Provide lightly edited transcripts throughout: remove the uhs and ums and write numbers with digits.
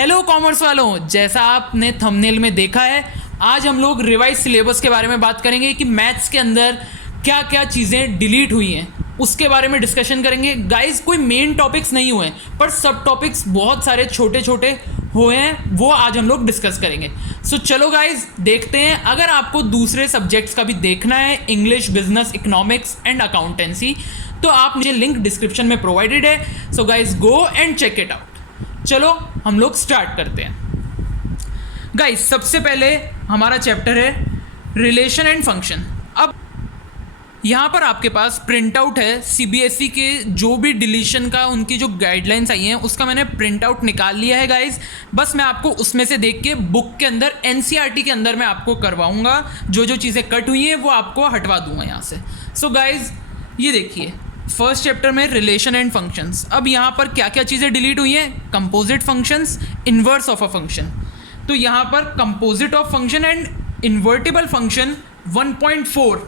Hello commerce वालों, जैसा आपने थंबनेल में देखा है, आज हम लोग रिवाइज सिलेबस के बारे में बात करेंगे कि मैथ्स के अंदर क्या क्या चीज़ें डिलीट हुई हैं, उसके बारे में डिस्कशन करेंगे। गाइस, कोई मेन टॉपिक्स नहीं हुए हैं, पर सब टॉपिक्स बहुत सारे छोटे छोटे हुए हैं, वो आज हम लोग डिस्कस करेंगे। सो चलो गाइस, देखते हैं। अगर आपको दूसरे सब्जेक्ट्स का भी देखना है, English, business, economics and accountancy, तो आप मुझे लिंक डिस्क्रिप्शन में प्रोवाइडेड है। So guys, go and check it out. चलो हम लोग स्टार्ट करते हैं। गाइस, सबसे पहले हमारा चैप्टर है रिलेशन एंड फंक्शन। अब यहाँ पर आपके पास प्रिंट आउट है सीबीएसई के, जो भी डिलीशन का उनकी जो गाइडलाइंस आई हैं उसका मैंने प्रिंट आउट निकाल लिया है गाइस। बस मैं आपको उसमें से देख के बुक के अंदर एनसीईआरटी के अंदर मैं आपको करवाऊंगा, जो जो चीज़ें कट हुई हैं वो आपको हटवा दूंगा यहाँ से। सो गाइस, ये देखिए, फर्स्ट चैप्टर में रिलेशन एंड फंक्शंस। अब यहाँ पर क्या क्या चीज़ें डिलीट हुई हैं? Composite functions, inverse of a function. तो यहाँ पर composite of function and invertible function 1.4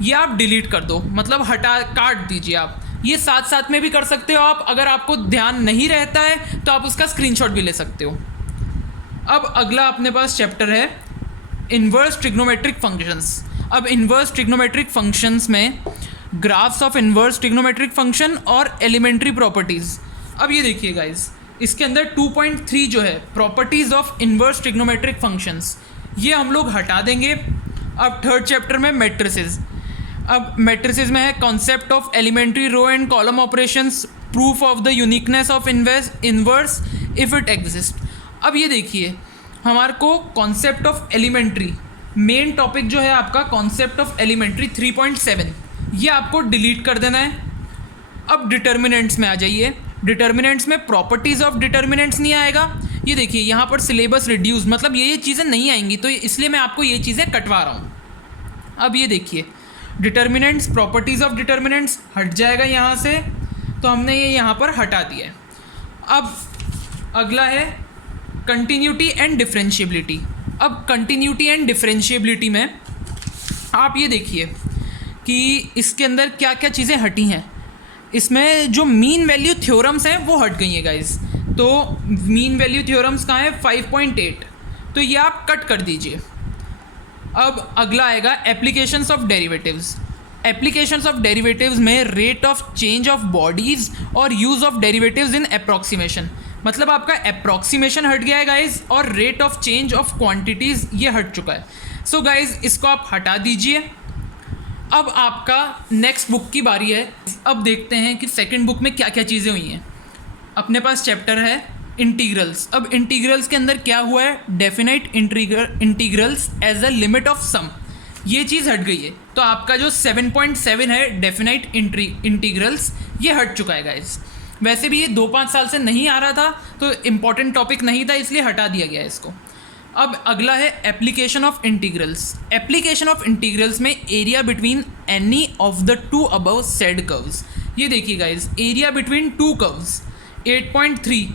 ये आप डिलीट कर दो, मतलब काट दीजिए आप। ये साथ साथ में भी कर सकते हो आप, अगर आपको ध्यान नहीं रहता है तो आप उसका स्क्रीनशॉट भी ले सकते हो। अब अगला अपने पास चैप्टर है इन्वर्स ट्रिग्नोमेट्रिक फंक्शंस। अब इन्वर्स ट्रिग्नोमेट्रिक फंक्शंस में graphs of inverse trigonometric function और एलिमेंट्री प्रॉपर्टीज़। अब ये देखिए गाइस, इसके अंदर 2.3 जो है properties of inverse trigonometric functions, ये हम लोग हटा देंगे। अब थर्ड चैप्टर में मैट्रिसेस। अब मैट्रिसेस में है concept of elementary row and column operations, proof of the uniqueness of inverse if it exist. अब ये देखिए, हमारे को concept of elementary, main topic जो है आपका कॉन्सेप्ट ऑफ एलिमेंट्री 3.7, ये आपको डिलीट कर देना है। अब डिटर्मिनेंट्स में आ जाइए। डिटर्मिनेंट्स में प्रॉपर्टीज़ ऑफ डिटर्मिनेंट्स नहीं आएगा। ये देखिए, यहाँ पर सिलेबस रिड्यूस, मतलब ये चीज़ें नहीं आएंगी, तो इसलिए मैं आपको ये चीज़ें कटवा रहा हूँ। अब ये देखिए, डिटर्मिनेंट्स, प्रॉपर्टीज़ ऑफ डिटर्मिनेंट्स हट जाएगा यहाँ से, तो हमने ये यहाँ पर हटा दिया है। अब अगला है कंटिन्यूटी एंड डिफरेंशिएबिलिटी। अब कंटिन्यूटी एंड डिफरेंशिएबिलिटी में आप ये देखिए कि इसके अंदर क्या क्या चीज़ें हटी हैं। इसमें जो मीन वैल्यू थ्योरम्स हैं वो हट गई हैं गाइस। तो मीन वैल्यू थ्योरम्स कहाँ है? 5.8, तो ये आप कट कर दीजिए। अब अगला आएगा applications of derivatives. Applications of derivatives में rate of change of bodies और use of derivatives in approximation, मतलब आपका अप्रॉक्सीमेशन हट गया है गाइस, और rate of change of quantities ये हट चुका है। सो गाइस, इसको आप हटा दीजिए। अब आपका नेक्स्ट बुक की बारी है। अब देखते हैं कि सेकंड बुक में क्या क्या चीज़ें हुई हैं। अपने पास चैप्टर है इंटीग्रल्स। अब इंटीग्रल्स के अंदर क्या हुआ है? Definite integrals as a limit of sum, ये चीज़ हट गई है। तो आपका जो 7.7 है डेफिनाइट इंटीग्रल्स, ये हट चुका है गाइस। वैसे भी ये 2-5 साल से नहीं आ रहा था, तो इम्पॉर्टेंट टॉपिक नहीं था, इसलिए हटा दिया गया है इसको। अब अगला है application of integrals. Application of integrals में area between any of the two above said curves. ये देखिए guys, area between two curves 8.3,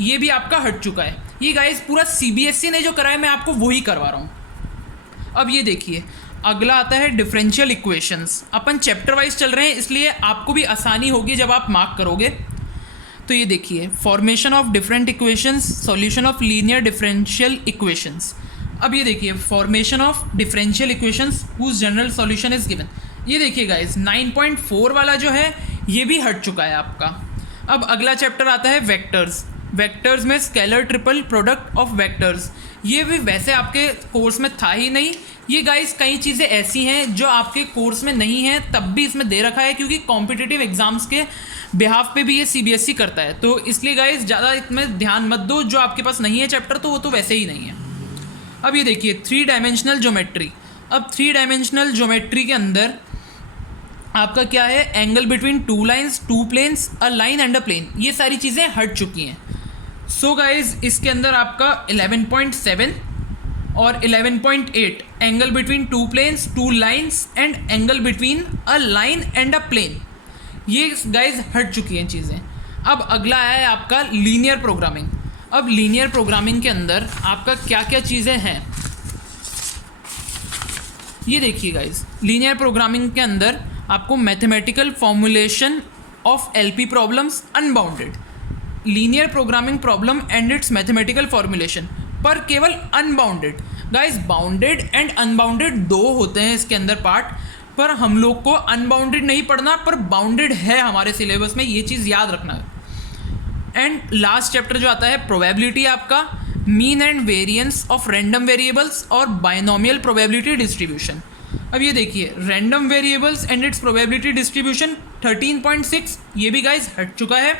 ये भी आपका हट चुका है। ये गाइस पूरा सीबीएसई ने जो कराया, मैं आपको वही करवा रहा हूँ। अब ये देखिए, अगला आता है डिफरेंशियल इक्वेशंस। अपन चैप्टर वाइज चल रहे हैं, इसलिए आपको भी आसानी होगी जब आप मार्क करोगे। तो ये देखिए, formation of different equations, solution of linear differential equations. अब ये देखिए, formation of differential equations whose general solution is given. ये देखिए गाइस, 9.4 वाला जो है ये भी हट चुका है आपका। अब अगला चैप्टर आता है वेक्टर्स। वेक्टर्स में scalar triple product of vectors, ये भी वैसे आपके कोर्स में था ही नहीं। ये गाइस कई चीज़ें ऐसी हैं जो आपके कोर्स में नहीं है, तब भी इसमें दे रखा है, क्योंकि कॉम्पिटिटिव एग्जाम्स के बिहाफ पे भी ये सीबीएसई करता है। तो इसलिए गाइस ज़्यादा इसमें ध्यान मत दो, जो आपके पास नहीं है चैप्टर तो वो तो वैसे ही नहीं है। अब ये देखिए, 3 डायमेंशनल ज्योमेट्री। अब 3 डायमेंशनल ज्योमेट्री के अंदर आपका क्या है? Angle between 2 lines, 2 planes, a line and a plane, ये सारी चीज़ें हट चुकी हैं। सो गाइज, इसके अंदर आपका 11.7 और 11.8 angle between 2 planes, 2 lines and angle between a line and a plane, ये गाइज हट चुकी हैं चीज़ें। अब अगला है आपका लीनियर प्रोग्रामिंग। अब लीनियर प्रोग्रामिंग के अंदर आपका क्या क्या चीज़ें हैं, ये देखिए गाइज। लीनियर प्रोग्रामिंग के अंदर आपको mathematical formulation of LP problems unbounded, linear programming problem and it's mathematical formulation, पर केवल unbounded. Guys bounded and unbounded दो होते हैं इसके अंदर पार्ट, पर हम लोग को अनबाउंडेड नहीं पढ़ना, पर बाउंडेड है हमारे सिलेबस में, ये चीज़ याद रखना है। एंड लास्ट चैप्टर जो आता है प्रोबेबिलिटी आपका, mean and variance of random variables और बाइनोमियल प्रोबेबिलिटी डिस्ट्रीब्यूशन। अब ये देखिए random variables and it's probability distribution 13.6 ये भी गाइज हट चुका है,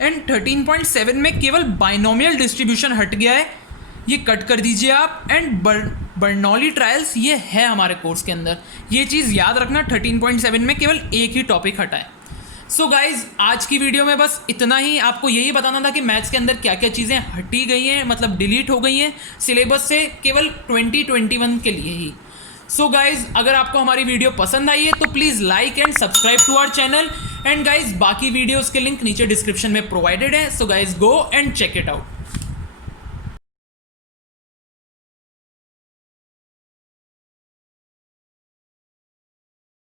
एंड 13.7 में केवल बाइनोमियल डिस्ट्रीब्यूशन हट गया है, ये कट कर दीजिए आप। एंड बर्नौली ट्रायल्स ये है हमारे कोर्स के अंदर, ये चीज़ याद रखना 13.7 में केवल एक ही टॉपिक हटा है। सो गाइज आज की वीडियो में बस इतना ही, आपको यही बताना था कि मैथ्स के अंदर क्या क्या चीज़ें हटी गई हैं, मतलब डिलीट हो गई हैं सिलेबस से, केवल 2021 के लिए ही। सो गाइज अगर आपको हमारी वीडियो पसंद आई है तो please like and subscribe to our channel, and guys बाकी वीडियोज़ के लिंक नीचे डिस्क्रिप्शन में प्रोवाइडेड है, so guys go and check it out.